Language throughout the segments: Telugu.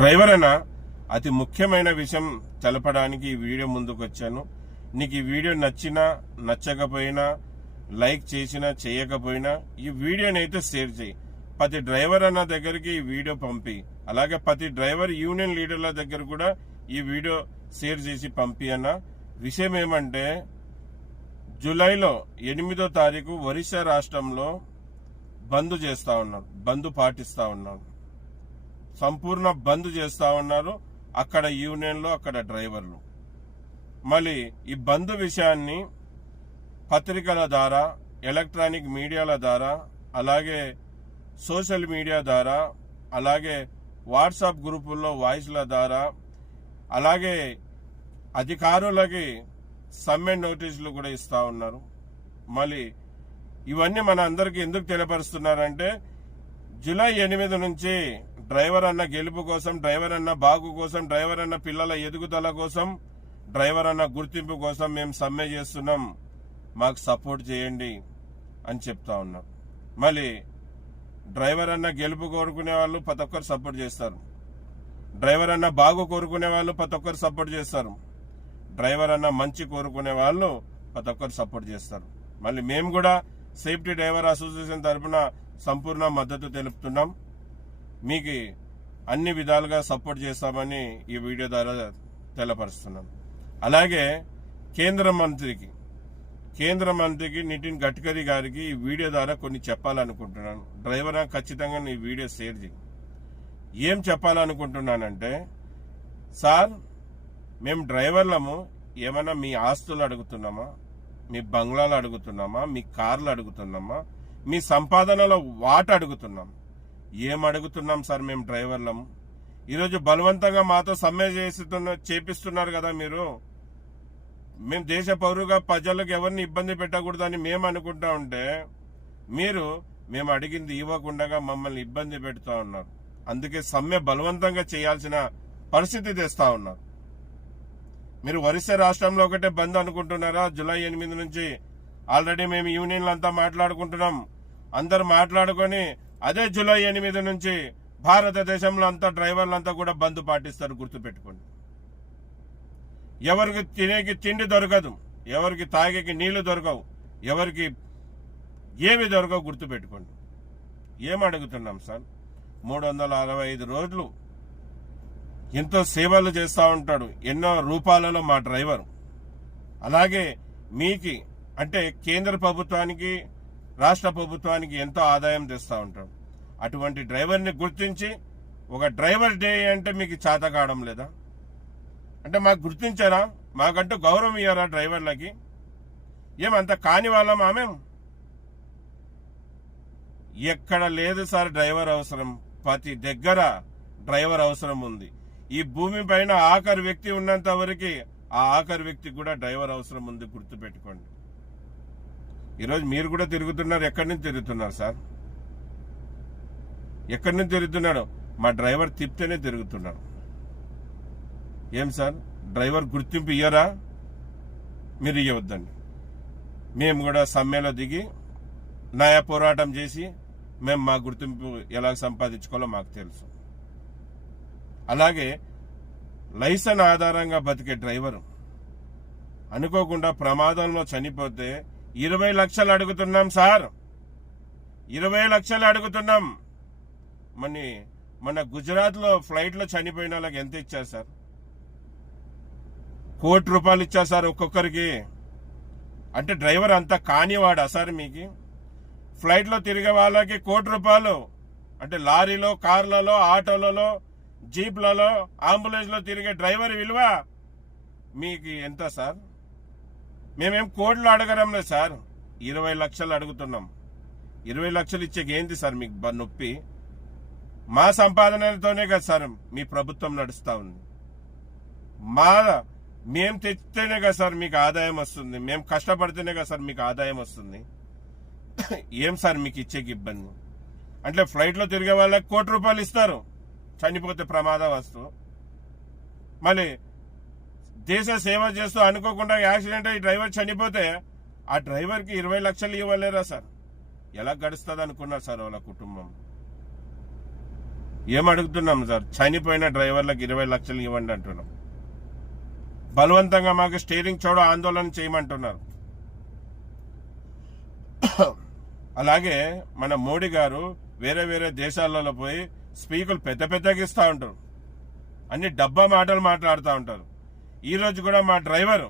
డ్రైవర్ అన్న అతి ముఖ్యమైన విషయం తెలపడానికి ఈ వీడియో ముందుకు వచ్చాను. నీకు ఈ వీడియో నచ్చినా నచ్చకపోయినా, లైక్ చేసినా చేయకపోయినా ఈ వీడియోని అయితే షేర్ చేయి. ప్రతి డ్రైవర్ అన్న దగ్గరికి ఈ వీడియో పంపి, అలాగే ప్రతి డ్రైవర్ యూనియన్ లీడర్ల దగ్గర కూడా ఈ వీడియో షేర్ చేసి పంపి. అన్న విషయం ఏమంటే, జూలైలో 8వ తారీఖు ఒరిస్సా రాష్ట్రంలో బంద్ చేస్తా ఉన్నారు, బంద్ పాటిస్తా ఉన్నారు, సంపూర్ణ బంద్ చేస్తా ఉన్నారు. అక్కడ యూనియన్లు, అక్కడ డ్రైవర్లు. మళ్ళీ ఈ బంద్ విషయాన్ని పత్రికల ద్వారా, ఎలక్ట్రానిక్ మీడియాల ద్వారా, అలాగే సోషల్ మీడియా ద్వారా, అలాగే వాట్సాప్ గ్రూపుల్లో వాయిస్ల ద్వారా, అలాగే అధికారులకి సమ్మె నోటీసులు కూడా ఇస్తా ఉన్నారు. మళ్ళీ ఇవన్నీ మన అందరికీ ఎందుకు తెలియపరుస్తున్నారంటే, జూలై 8 నుంచి డ్రైవర్ అన్న గెలుపు కోసం, డ్రైవర్ అన్న బాగు కోసం, డ్రైవర్ అన్న పిల్లల ఎదుగుదల కోసం, డ్రైవర్ అన్న గుర్తింపు కోసం మేము సమ్మె చేస్తున్నాం, మాకు సపోర్ట్ చేయండి అని చెప్తా ఉన్నాం. మళ్ళీ డ్రైవర్ అన్న గెలుపు కోరుకునే వాళ్ళు ప్రతి ఒక్కరు సపోర్ట్ చేస్తారు, డ్రైవర్ అన్న బాగు కోరుకునే వాళ్ళు ప్రతి ఒక్కరు సపోర్ట్ చేస్తారు, డ్రైవర్ అన్న మంచి కోరుకునే వాళ్ళు ప్రతి ఒక్కరు సపోర్ట్ చేస్తారు. మళ్ళీ మేము కూడా సేఫ్టీ డ్రైవర్ అసోసియేషన్ తరఫున సంపూర్ణ మద్దతు తెలుపుతున్నాం. మీకు అన్ని విధాలుగా సపోర్ట్ చేస్తామని ఈ వీడియో ద్వారా తెలపరుస్తున్నాం. అలాగే కేంద్ర మంత్రికి నితిన్ గడ్కరీ గారికి ఈ వీడియో ద్వారా కొన్ని చెప్పాలనుకుంటున్నాను. డ్రైవర్ ఖచ్చితంగా ఈ వీడియో షేర్ చేయి. ఏం చెప్పాలనుకుంటున్నానంటే, సార్ మేము డ్రైవర్లము ఏమైనా మీ ఆస్తులు అడుగుతున్నామా, మీ బంగ్లాలు అడుగుతున్నామా, మీ కార్లు అడుగుతున్నామా, మీ సంపాదనలో వాట అడుగుతున్నాం? ఏం అడుగుతున్నాం సార్ మేము డ్రైవర్లము? ఈరోజు బలవంతంగా మాతో సమ్మె చేపిస్తున్నారు కదా మీరు. మేము దేశ పౌరుగా ప్రజలకు ఎవరిని ఇబ్బంది పెట్టకూడదని మేము అనుకుంటా ఉంటే, మీరు మేము అడిగింది ఇవ్వకుండా మమ్మల్ని ఇబ్బంది పెడుతూ ఉన్నారు. అందుకే సమ్మె బలవంతంగా చేయాల్సిన పరిస్థితి తెస్తా ఉన్నారు. మీరు ఒరిస్సా రాష్ట్రంలో ఒకటే బంద్ అనుకుంటున్నారా? జూలై 8 నుంచి ఆల్రెడీ మేము యూనియన్లు అంతా మాట్లాడుకుంటున్నాం. అందరు మాట్లాడుకొని అదే జూలై 8 నుంచి భారతదేశంలో అంతా డ్రైవర్లంతా కూడా బంద్ పాటిస్తారు, గుర్తుపెట్టుకోండి. ఎవరికి తినేకి తిండి దొరకదు, ఎవరికి తాగేకి నీళ్లు దొరకవు, ఎవరికి ఏమి దొరకవు, గుర్తుపెట్టుకోండి. ఏం అడుగుతున్నాం సార్? 365 రోజులు ఎంతో సేవలు చేస్తూ ఉంటాడు, ఎన్నో రూపాలలో మా డ్రైవర్. అలాగే మీకు అంటే కేంద్ర ప్రభుత్వానికి, రాష్ట్ర ప్రభుత్వానికి ఎంతో ఆదాయం తెస్తూ ఉంటాడు. అటువంటి డ్రైవర్ని గుర్తించి ఒక డ్రైవర్ డే అంటే మీకు చేత కావడం లేదా? అంటే మాకు గుర్తించారా? మాకంటూ గౌరవం ఇయ్యారా డ్రైవర్లకి? ఏమంత కాని వాళ్ళం ఆమె? ఎక్కడ లేదు సార్ డ్రైవర్ అవసరం. ప్రతి దగ్గర డ్రైవర్ అవసరం ఉంది. ఈ భూమి పైన ఆఖరి వ్యక్తి ఉన్నంత వరకు ఆ ఆఖరి వ్యక్తికి కూడా డ్రైవర్ అవసరం ఉంది, గుర్తుపెట్టుకోండి. ఈరోజు మీరు కూడా తిరుగుతున్నారు. ఎక్కడి నుంచి తిరుగుతున్నారు సార్? ఎక్కడి నుంచి తిరుగుతున్నాడు? మా డ్రైవర్ తిప్పితేనే తిరుగుతున్నాడు. ఏం సార్, డ్రైవర్ గుర్తింపు ఇయ్యరా? మీరు ఇవ్వద్దండి. మేము కూడా సమ్మెలో దిగి న్యాయ పోరాటం చేసి మేము మా గుర్తింపు ఎలా సంపాదించుకోవాలో మాకు తెలుసు. అలాగే లైసెన్స్ ఆధారంగా బతికే డ్రైవరు అనుకోకుండా ప్రమాదంలో చనిపోతే 20 లక్షలు అడుగుతున్నాం సార్, 20 లక్షలు అడుగుతున్నాం. మన గుజరాత్ లో ఫ్లైట్ లో చనిపోయిన వాళ్ళకి ఎంత ఇచ్చారు సార్? 1 కోటి రూపాయలు ఇచ్చారు సార్ ఒక్కొక్కరికి. అంటే డ్రైవర్ అంతా కానివాడా సార్ మీకు? ఫ్లైట్ లో తిరిగే వాళ్ళకి 1 కోటి రూపాయలు అంటే లారీలో, కార్లలో, ఆటోలలో, జీప్లలో, అంబులెన్స్ లో తిరిగే డ్రైవర్ విలువ మీకు ఎంత సార్? మేమేం కోట్లు అడగడం లేదు సార్, 20 లక్షలు అడుగుతున్నాం. 20 లక్షలు ఇచ్చేకి ఏంటి సార్ మీకు నొప్పి? మా సంపాదనతోనే కదా సార్ మీ ప్రభుత్వం నడుస్తా ఉంది. మేము తెచ్చితేనే కదా సార్ మీకు ఆదాయం వస్తుంది, మేము కష్టపడితేనే కదా సార్ మీకు ఆదాయం వస్తుంది. ఏం సార్ మీకు ఇచ్చేకి ఇబ్బంది? అంటే ఫ్లైట్ లో తిరిగే వాళ్ళకి 1 కోటి రూపాయలు ఇస్తారు చనిపోతే ప్రమాదవస్తు. మళ్ళీ దేశ సేవ చేస్తూ అనుకోకుండా యాక్సిడెంట్ అయ్యి డ్రైవర్ చనిపోతే ఆ డ్రైవర్కి 20 లక్షలు ఇవ్వలేరా సార్? ఎలా గడుస్తుంది అనుకున్నారు సార్ వాళ్ళ కుటుంబం? ఏం అడుగుతున్నాం సార్? చనిపోయిన డ్రైవర్లకు 20 లక్షలు ఇవ్వండి అంటున్నాం. బలవంతంగా మాకు స్టీరింగ్ చోడ ఆందోళన చేయమంటున్నారు. అలాగే మన మోడీ గారు వేరే వేరే దేశాలలో పోయి స్పీకర్లు పెద్ద పెద్దగా ఇస్తూ ఉంటారు, అన్ని డబ్బా మాటలు మాట్లాడుతూ ఉంటారు. ఈ రోజు కూడా మా డ్రైవర్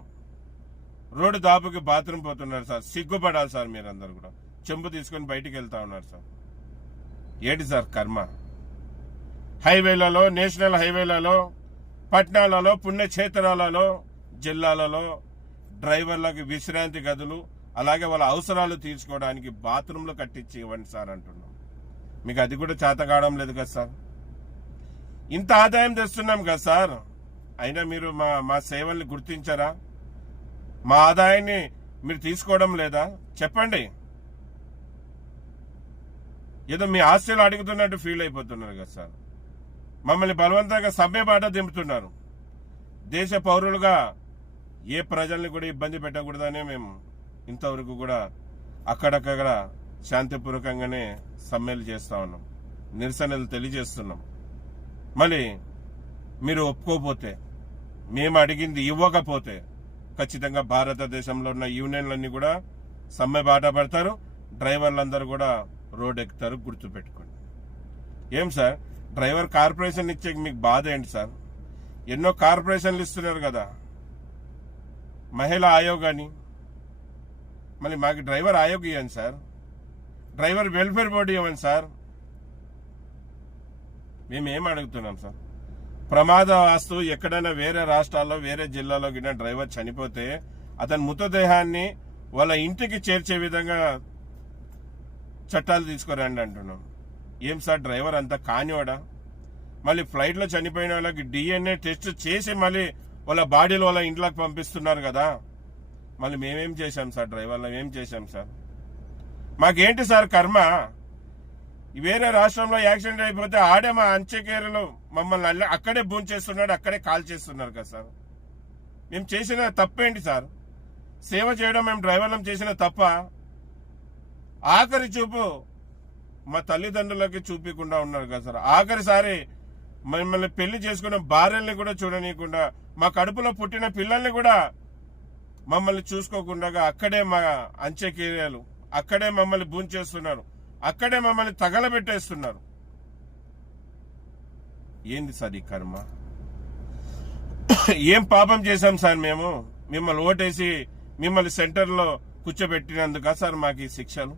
రోడ్డు దాపుకి బాత్రూమ్ పోతున్నారు సార్. సిగ్గుపడాలి సార్, మీరందరూ కూడా చెంబు తీసుకొని బయటికి వెళ్తా ఉన్నారు సార్. ఏంటి సార్ కర్మ? హైవేలలో, నేషనల్ హైవేలలో, పట్టణాలలో, పుణ్యక్షేత్రాలలో, జిల్లాలలో డ్రైవర్లకు విశ్రాంతి గదులు, అలాగే వాళ్ళ అవసరాలు తీర్చుకోవడానికి బాత్రూంలు కట్టించి ఇవ్వండి సార్ అంటున్నాం. మీకు అది కూడా చేత కావడం లేదు కదా సార్? ఇంత ఆదాయం తెస్తున్నాం కదా సార్, అయినా మీరు మా సేవల్ని గుర్తించారా? మా ఆదాయాన్ని మీరు తీసుకోవడం లేదా? చెప్పండి. ఏదో మీ ఆస్తులు అడుగుతున్నట్టు ఫీల్ అయిపోతున్నారు కదా సార్. మమ్మల్ని బలవంతంగా సమ్మె బాట దింపుతున్నారు. దేశ పౌరులుగా ఏ ప్రజల్ని కూడా ఇబ్బంది పెట్టకూడదనే మేము ఇంతవరకు కూడా అక్కడక్కడ శాంతిపూర్వకంగానే సమ్మెలు చేస్తా ఉన్నాం, నిరసనలు తెలియజేస్తున్నాం. మళ్ళీ మీరు ఒప్పుకోకపోతే, మేము అడిగింది ఇవ్వకపోతే ఖచ్చితంగా భారతదేశంలో ఉన్న యూనియన్లన్నీ కూడా సమ్మె బాట పడతారు, డ్రైవర్లందరూ కూడా రోడ్ ఎక్కుతారు. గుర్తుపెట్టుకోండి. ఏం సార్, డ్రైవర్ కార్పొరేషన్ ఇచ్చే మీకు బాధ ఏంటి సార్? ఎన్నో కార్పొరేషన్లు ఇస్తున్నారు కదా, మహిళా ఆయోగ్ అని. మళ్ళీ మాకు డ్రైవర్ ఆయోగ్ ఇవ్వండి సార్, డ్రైవర్ వెల్ఫేర్ బోర్డు ఇవ్వండి సార్. మేమేం అడుగుతున్నాం సార్? ప్రమాదవస్తు ఎక్కడైనా వేరే రాష్ట్రాల్లో, వేరే జిల్లాలో గిన డ్రైవర్ చనిపోతే అతని మృతదేహాన్ని వాళ్ళ ఇంటికి చేర్చే విధంగా చట్టాలు తీసుకురండి అంటున్నాం. ఏం సార్, డ్రైవర్ అంతా కానివాడా? మళ్ళీ ఫ్లైట్లో చనిపోయిన వాళ్ళకి DNA టెస్ట్ చేసి మళ్ళీ వాళ్ళ బాడీలు వాళ్ళ ఇంట్లోకి పంపిస్తున్నారు కదా. మళ్ళీ మేమేం చేశాం సార్? డ్రైవర్లో ఏం చేశాం సార్? మాకేంటి సార్ కర్మ? వేరే రాష్ట్రంలో యాక్సిడెంట్ అయిపోతే ఆడే మా అంత్యక్రియలు మమ్మల్ని అక్కడే బూన్ చేస్తున్నాడు, అక్కడే కాల్ చేస్తున్నారు కదా సార్. మేము చేసిన తప్పేంటి సార్? సేవ చేయడం మేము డ్రైవర్లం చేసిన తప్ప? ఆఖరి చూపు మా తల్లిదండ్రులకి చూపించకుండా ఉన్నారు కదా సార్. ఆఖరిసారి మమ్మల్ని పెళ్లి చేసుకున్న భార్యల్ని కూడా చూడనీయకుండా, మా కడుపులో పుట్టిన పిల్లల్ని కూడా మమ్మల్ని చూసుకోకుండా అక్కడే మా అంత్యక్రియలు, అక్కడే మమ్మల్ని బూంచేస్తున్నారు, అక్కడే మమ్మల్ని తగలబెట్టేస్తున్నారు. ఏంది సార్ ఈ కర్మ? ఏం పాపం చేశాం సార్ మేము? మిమ్మల్ని ఓటేసి మిమ్మల్ని సెంటర్లో కూర్చోబెట్టినందుక సార్ మాకు ఈ శిక్షలు?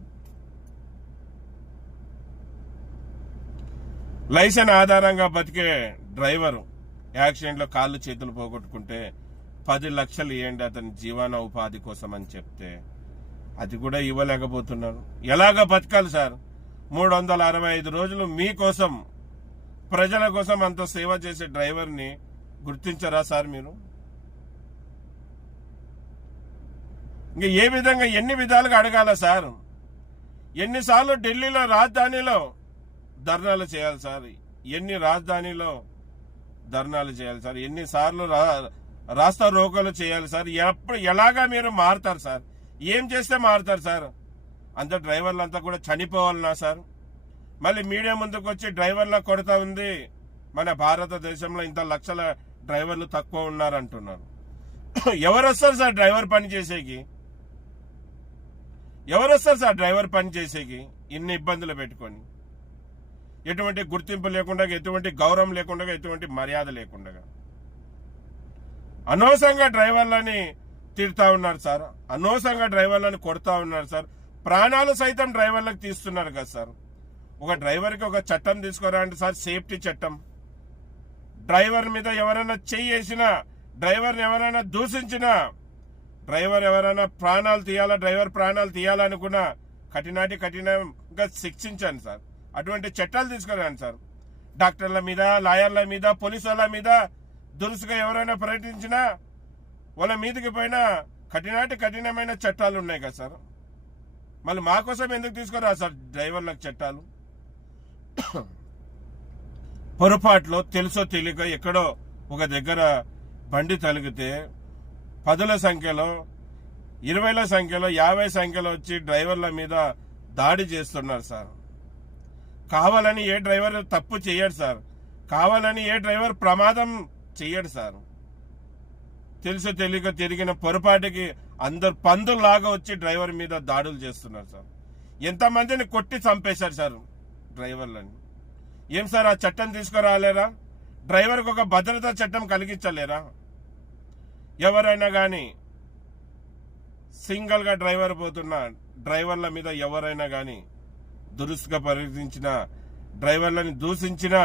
లైసెన్స్ ఆధారంగా బతికే డ్రైవరు యాక్సిడెంట్లో కాళ్ళు చేతులు పోగొట్టుకుంటే 10 లక్షలు ఇవ్వండి అతని జీవన ఉపాధి కోసం అని చెప్తే అది కూడా ఇవ్వలేకపోతున్నారు. ఎలాగ బతకాలి సార్? 365 రోజులు మీకోసం, ప్రజల కోసం అంత సేవ చేసే డ్రైవర్ని గుర్తించరా సార్ మీరు? ఇంకా ఏ విధంగా, ఎన్ని విధాలుగా అడగాల సార్? ఎన్నిసార్లు ఢిల్లీలో రాజధానిలో ధర్నాలు చేయాలి సార్? ఎన్ని రాజధానిలో ధర్నాలు చేయాలి సార్? ఎన్నిసార్లు రాస్తా రోకోలు చేయాలి సార్? ఎలాగా మీరు మారుతారు సార్? ఏం చేస్తే మారుతారు సార్? అంత డ్రైవర్లు అంతా కూడా చనిపోవాలన్నా సార్? మళ్ళీ మీడియా ముందుకు వచ్చి డ్రైవర్ల కొరత ఉంది, మన భారతదేశంలో ఇంత లక్షల డ్రైవర్లు తక్కువ ఉన్నారంటున్నారు. ఎవరు వస్తారు సార్ డ్రైవర్ పని చేసేకి? ఎవరు వస్తారు సార్ డ్రైవర్ పని చేసేకి? ఇన్ని ఇబ్బందులు పెట్టుకొని, ఎటువంటి గుర్తింపు లేకుండా, ఎటువంటి గౌరవం లేకుండా, ఎటువంటి మర్యాద లేకుండా అనవసరంగా డ్రైవర్లని తిడతా ఉన్నారు సార్, అనవసరంగా డ్రైవర్లను కొడతా ఉన్నారు సార్. ప్రాణాలు సైతం డ్రైవర్లకు తీస్తున్నారు కదా సార్. ఒక డ్రైవర్కి ఒక చట్టం తీసుకురండి సార్, సేఫ్టీ చట్టం. డ్రైవర్ మీద ఎవరైనా చెయ్యేసినా, డ్రైవర్ని ఎవరైనా దూషించినా, డ్రైవర్ ఎవరైనా ప్రాణాలు తీయాలా, డ్రైవర్ ప్రాణాలు తీయాలనుకున్నా కఠినంగా శిక్షించండి సార్. అటువంటి చట్టాలు తీసుకురండి సార్. డాక్టర్ల మీద, లాయర్ల మీద, పోలీసుల మీద దురుసుగా ఎవరైనా పర్యటించినా వాళ్ళ మీదకి పోయినా కఠినమైన చట్టాలు ఉన్నాయి కదా సార్. మళ్ళీ మా కోసం ఎందుకు తీసుకురా సార్ డ్రైవర్లకు చట్టాలు? పొరపాట్లో తెలుసో తెలియక ఎక్కడో ఒక దగ్గర బండి తలిగితే 10ల సంఖ్యలో, 20ల సంఖ్యలో, 50 సంఖ్యలో వచ్చి డ్రైవర్ల మీద దాడి చేస్తున్నారు సార్. కావాలని ఏ డ్రైవర్ తప్పు చేయడు సార్. కావాలని ఏ డ్రైవర్ ప్రమాదం చెయ్యడు సార్. తెలుసు తెలియక తిరిగిన పొరపాటుకి అందరు పందుల్లాగా వచ్చి డ్రైవర్ మీద దాడులు చేస్తున్నారు సార్. ఎంతమందిని కొట్టి చంపేశారు సార్ డ్రైవర్లని. ఏం సార్ ఆ చట్టం తీసుకురాలేరా? డ్రైవర్కి ఒక భద్రతా చట్టం కలిగించలేరా? ఎవరైనా కానీ సింగిల్ గా డ్రైవర్ పోతున్న డ్రైవర్ల మీద ఎవరైనా కానీ దురుసుగా పరిగణించిన, డ్రైవర్లని దూషించిన,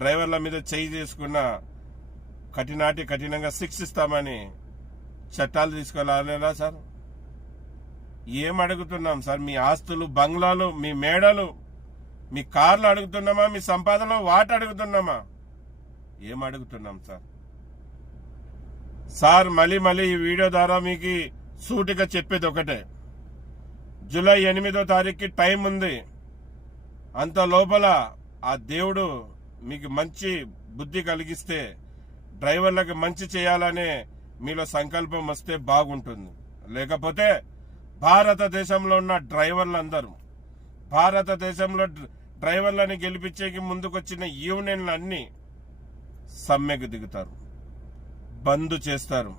డ్రైవర్ల మీద చేయి చేసుకున్న కఠినంగా శిక్షిస్తామని చట్టాలు తీసుకురాలేరా సార్? ఏం అడుగుతున్నాం సార్? మీ ఆస్తులు, బంగ్లాలు, మీ మేడలు, మీ కార్లు అడుగుతున్నామా? మీ సంపాదనలో వాట అడుగుతున్నామా? ఏం అడుగుతున్నాం సార్? సార్ మళ్ళీ ఈ వీడియో ద్వారా మీకు సూటిగా చెప్పేది ఒకటే, జూలై 8వ తారీఖుకి టైం ఉంది. అంత లోపల ఆ దేవుడు మీకు మంచి బుద్ధి కలిగిస్తే, డ్రైవర్లకు మంచి చేయాలనే మీలో సంకల్పం వస్తే బాగుంటుంది. లేకపోతే భారతదేశంలో ఉన్న డ్రైవర్లందరూ, భారతదేశంలో డ్రైవర్లని గెలిపించేకి ముందుకొచ్చిన యూనియన్లు అన్ని సమ్మెకు దిగుతారు, బంద్ చేస్తారు.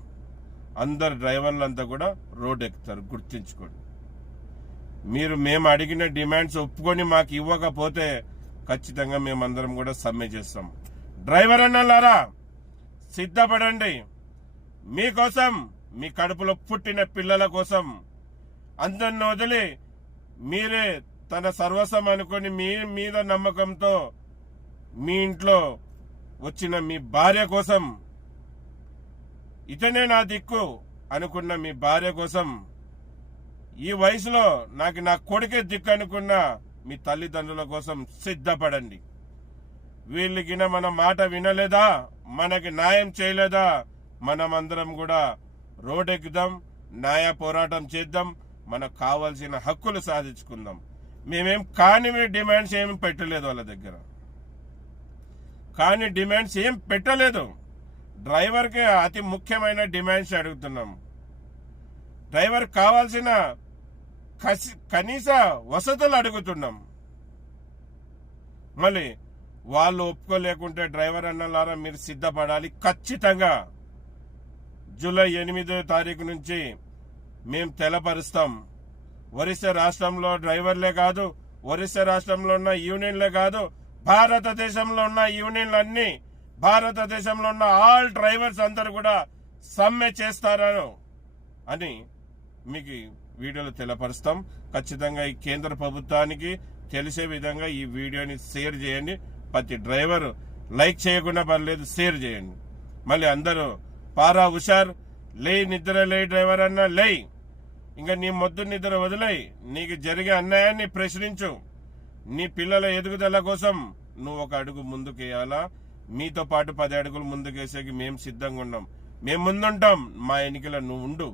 అందరు డ్రైవర్లంతా కూడా రోడ్ ఎక్కుతారు. గుర్తించుకోండి. మేము అడిగిన డిమాండ్స్ ఒప్పుకొని మాకు ఇవ్వకపోతే ఖచ్చితంగా మేమందరం కూడా సమ్మె చేస్తాం. డ్రైవర్ అన్నలారా సిద్ధపడండి. మీకోసం, మీ కడుపులో పుట్టిన పిల్లల కోసం అందరిని వదిలి మీరే తన సర్వస్వం అనుకొని మీ మీద నమ్మకంతో మీ ఇంట్లో వచ్చిన మీ భార్య కోసం, ఇతనే నా దిక్కు అనుకున్న మీ భార్య కోసం, ఈ వయసులో నా కొడుకే దిక్కు అనుకున్న మీ తల్లిదండ్రుల కోసం సిద్ధపడండి. వీళ్ళకిన మన మాట వినలేదా, మనకి న్యాయం చేయలేదా, మనమందరం కూడా రోడ్డెక్కుదాం, న్యాయ పోరాటం చేద్దాం, మనకు కావాల్సిన హక్కులు సాధించుకుందాం. మేమేం కాని డిమాండ్స్ ఏం పెట్టలేదు వాళ్ళ దగ్గర, కానీ డిమాండ్స్ ఏం పెట్టలేదు. డ్రైవర్కి అతి ముఖ్యమైన డిమాండ్స్ అడుగుతున్నాం. డ్రైవర్ కావాల్సిన కనీస వసతులు అడుగుతున్నాం. మళ్ళీ వాళ్ళు ఒప్పుకోలేకుంటే డ్రైవర్ అన్నలారా మీరు సిద్ధపడాలి. ఖచ్చితంగా జూలై 8వ తారీఖు నుంచి మేము తెలపరుస్తాం. ఒరిస్సా రాష్ట్రంలో డ్రైవర్లే కాదు, ఒరిస్సా రాష్ట్రంలో ఉన్న యూనియన్లే కాదు, భారతదేశంలో ఉన్న యూనియన్లన్నీ, భారతదేశంలో ఉన్న ఆల్ డ్రైవర్స్ అందరూ కూడా సమ్మె చేస్తారని అని మీకు వీడియోలో తెలపరుస్తాం. ఖచ్చితంగా ఈ కేంద్ర ప్రభుత్వానికి తెలిసే విధంగా ఈ వీడియోని షేర్ చేయండి. ప్రతి డ్రైవర్ లైక్ చేయకుండా పర్లేదు, షేర్ చేయండి. మళ్ళీ అందరూ పారా హుషార్, లే నిద్ర లే డ్రైవర్ అన్న లే, ఇంకా నీ మొద్దు నిద్ర వదిలేయి, నీకు జరిగే అన్యాయాన్ని ప్రశ్నించు. నీ పిల్లల ఎదుగుదల కోసం నువ్వు ఒక అడుగు ముందుకేయాలా. మీతో పాటు 10 అడుగులు ముందుకేసేకి మేము సిద్ధంగా ఉన్నాం. మేము ముందుంటాం, మా ఎన్నికల నువ్వు ఉండు.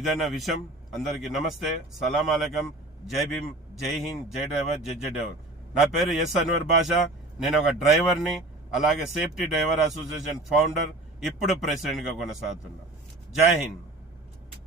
ఇదన్న విషయం. అందరికీ నమస్తే, సలాం అలైకం, జై భీమ్, జై హింద్, జై డ్రైవర్, జై డ్రైవర్. నా పేరు ఎస్ అన్వర్ బాషా. నేను ఒక డ్రైవర్ని, అలాగే సేఫ్టీ డ్రైవర్ అసోసియేషన్ ఫౌండర్, ఇప్పుడు ప్రెసిడెంట్ గా కొనసాగుతున్నా. జై హింద్.